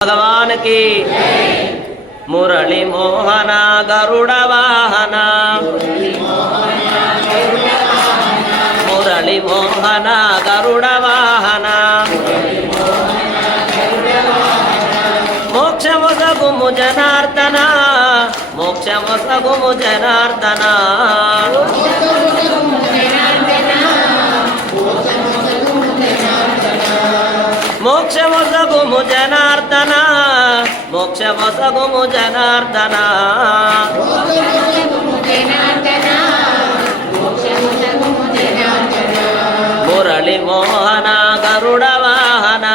भगवान की मुरली मोहना गरुड़ वाहना मुरली मोहना गरुड़ वाहना मोक्षमोसगुमु जनार्दना मोक्षमोसगुमु जनार्दना मोक्षमोसगुमु जनार्दना मोक्षमोसगुमु जनार्दना मुरली मोहना गरुड़ वाहना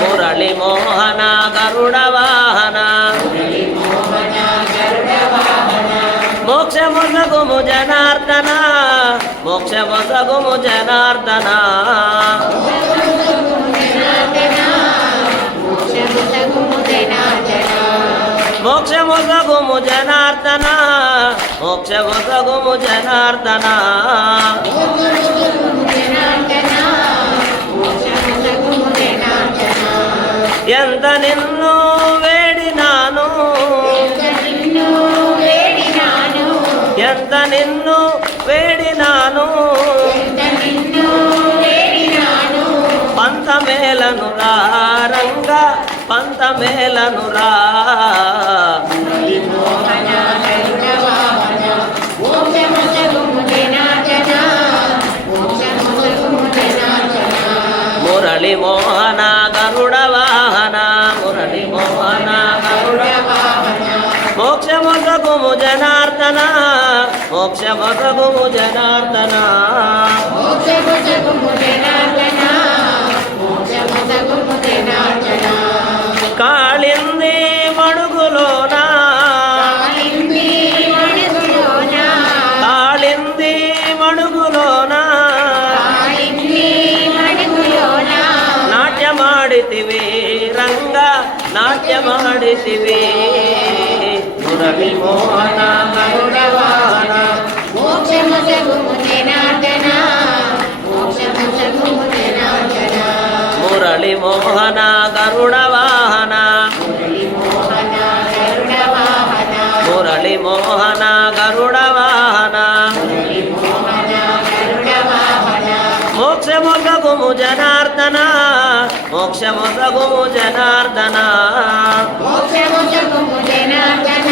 मुरली मोहना गरुड़ वाहना मोक्षमोसगुमु जनार्दना मोक्षमोसगुमु जनार्दना मोक्षमोसगुमु जनार्दना मोक्षमोसगुमु जनार्दना ಎಂತ ನಿನ್ನು ವೇಡಿನಾನು ಎಂತ ನಿನ್ನು ವೇಡಿನಾನು పంత మేలనురా రంగ పంత మేలనురా మురళి మోహన గరుడ వాహన మురళి మోహన గరుడ వాహన మోక్షమొసగుము జనార్దన మోక్షమొసగుము జనార్దన కాళింది మడుగులోన కాళింది మడుగులోన నాట్యమాడితివి రంగ నాట్యమాడితివి మురళి మోహన గరుడ వాహన మోక్షమొసగుము జనార్దన మోక్షమొసగుము జనార్దన మురళి మోహన గరుడ వాహన మురళి మోహన గరుడ వాహన మోక్షమొసగుము జనార్దన మోక్షమొసగుము జనార్దన మోక్షమొసగుము జనార్దన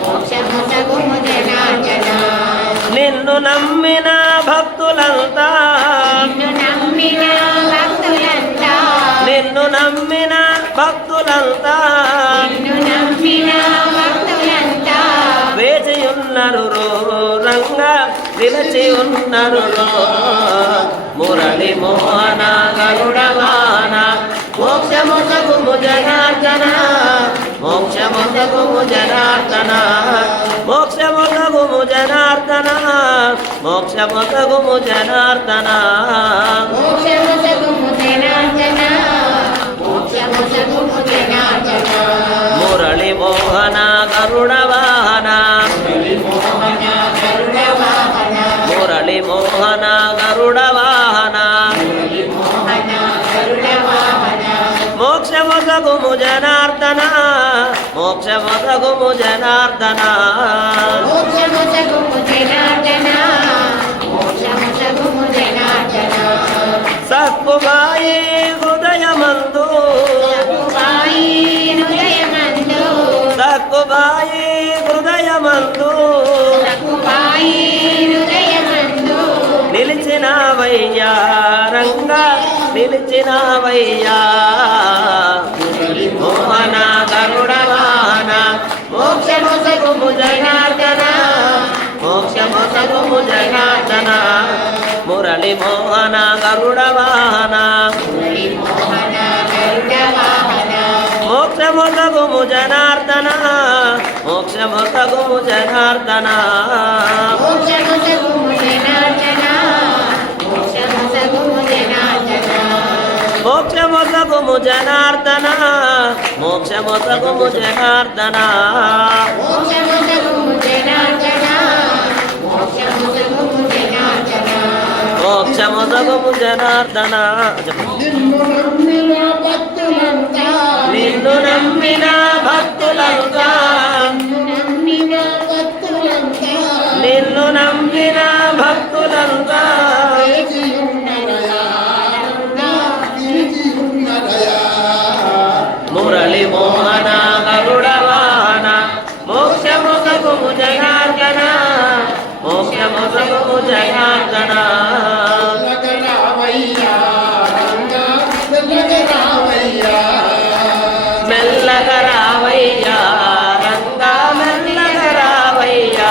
మోక్షమొసగుము జనార్దన నిన్ను నమ్మిన భక్తులంతా నిన్ను నమ్మిన భక్తులంతా వేచియున్నరు రంగ నిలచి ఉన్నరు మురళి మోహన గరుడ వాహన మోక్షమొసగుము జనార్దన మోక్షమొసగుము జనార్దన మోక్షమొసగుము జనార్దన మోక్షమొసగుము జనార్దన మోక్షమొసగుము జనార్దన మోక్షమొసగుము జనార్దన మురళి మోహన గరుడ వాహన మురళి మోహన గరుడ వాహన మోక్షమొసగుము జనార్దన మోక్షమొసగుము జనార్దన మోక్షమొసగుము జనార్దన మోక్షమొసగుము జనార్దన సక్కుబాయి హృదయమందు సక్కుబాయి హృదయమందు నిలిచినవయ్యా రంగ నిలిచినవయ్యా మోహన గరుడ వాహన మోక్షమొసగుము జనార్దన మోక్షమొసగుము జనార్దన మురళి మోహన గరుడ వాహన మోక్షమొసగుము జనార్దన మోక్షమొసగుము జనార్దన మోక్షమొసగుము జనార్దన మోక్షమొసగుము జనార్దన మోక్షమొసగుము జనార్దన మోక్షమొసగుము జనార్దన మోక్షమొసగుము జనార్దన మోక్షమొసగుము జనార్దన మోక్షమొసగుము జనార్దన చెప్పండి. నిన్ను నమ్మిన భక్తులంతా నిన్ను నమ్మిన భక్తులంతా మురళి మోహన గరుడ వాహన మోక్షమొసగుము జనార్దన మోక్షమొసగుము జనార్దన మెల్లగా రావయ్యా రంగా మెల్లగా రావయ్యా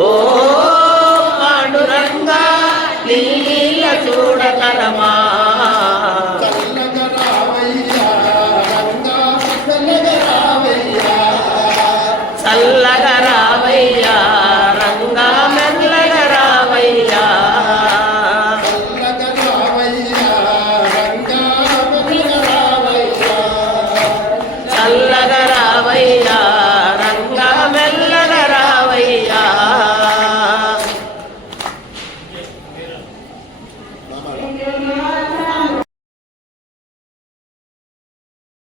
ఓ పాండురంగా నీల చూడతరమా